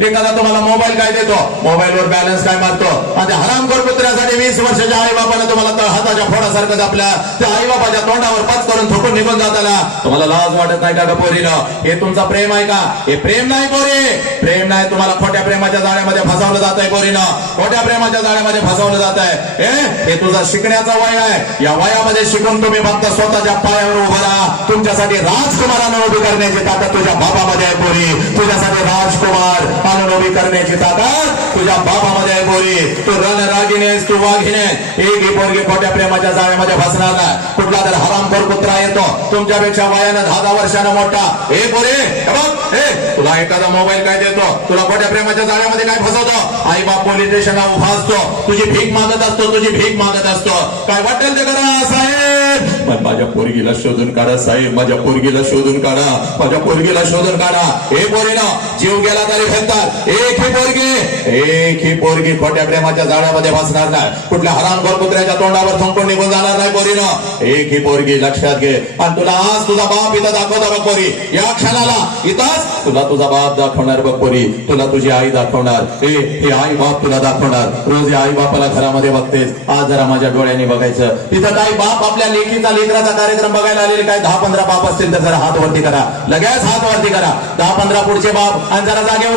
एखादा तुम्हाला मोबाईल काय देतो? मोबाईलवर बॅलन्स काय मारतो? आणि हरामखोर कुत्र्यासाठी वीस वर्षाच्या आई बापाने तुम्हाला हाताच्या फोडासारखं आपल्या त्या आई बापाच्या तोंडावर पाच करून थुकून निघून जाताना तुम्हाला लाज वाटत नाही का पोरीनं हे तुमचा प्रेम आहे का? हे प्रेम नाही पोरी. प्रेम नाही तुम्हाला खोट्या प्रेमाच्या जाळ्यामध्ये फसवलं जात आहे पोरीनं. खोट्या प्रेमाच्या जाळ्यामध्ये फसवलं जात आहे हे तुझा शिकण्याचा वय आहे. या वयामध्ये शिकून तुम्ही फक्त स्वतःच्या पायावर उभं राहा. तुमच्यासाठी राजकुमारांना उभी करण्याची ताकद तुझ्या बाबामध्ये राजकुमार करण्याची ताकद तुझ्या बाबामध्ये आहे पोरी. तू रण आहेस तू वाघिने. एक ही पोरगी खोट्या प्रेमाच्या जाळ्यामध्ये फसणार नाही. कुठला तर हरामखोर कुत्रा येतो. तुमच्यापेक्षा वयानं दहा दहा वर्षानं मोठा. हे पोरे बघ हे तुला एखादा मोबाईल काय देतो? तुला खोट्या प्रेमाच्या जाळ्यामध्ये काय फसवतो? आई बाप पोलीस स्टेशनला उभा असतो. तुझी भीक मागत असतो तुझी भीक मागत असतो. काय वाटेल ते करा साहेब? पण माझ्या पोरगीला शोधून काढा साहेब. माझ्या पोरगीला शोधून काढा. माझ्या पोरगीला शोधून काढा. हे पोरीनं जीव गेला तरी भेटतात एक ही पोरगी. एक ही पोरगी खोट्या प्रेमाच्या जाळ्यामध्ये फसणार नाही. कुठल्या हरामखोर कुत्र्याच्या तोंडावर थंकून निघून जाणार नाही पोरीनं. एक ही पोरगी लक्षात घे. आणि तुला आज तुझा बाप इथं दाखवता बघ पोरी. या क्षणाला. इथंच. तुला तुझा बाप दाखवणार बघ पोरी. तुला तुझी आई दाखवणार. हे हे आई बाप तुला दाखवणार. रोज या आई बापाला घरामध्ये बघतेस. आज जरा माझ्या डोळ्यांनी बघायचं. तिथं काही बाप आपल्या लेखीचा लेकराचा कार्यक्रम बघायला आलेले काय? दहा पंधरा बाप असतील तर जरा हात वरती करा. लगेच हात वरती करा. दहा पंधरा पुढचे बाप. आणि जरा जागेवर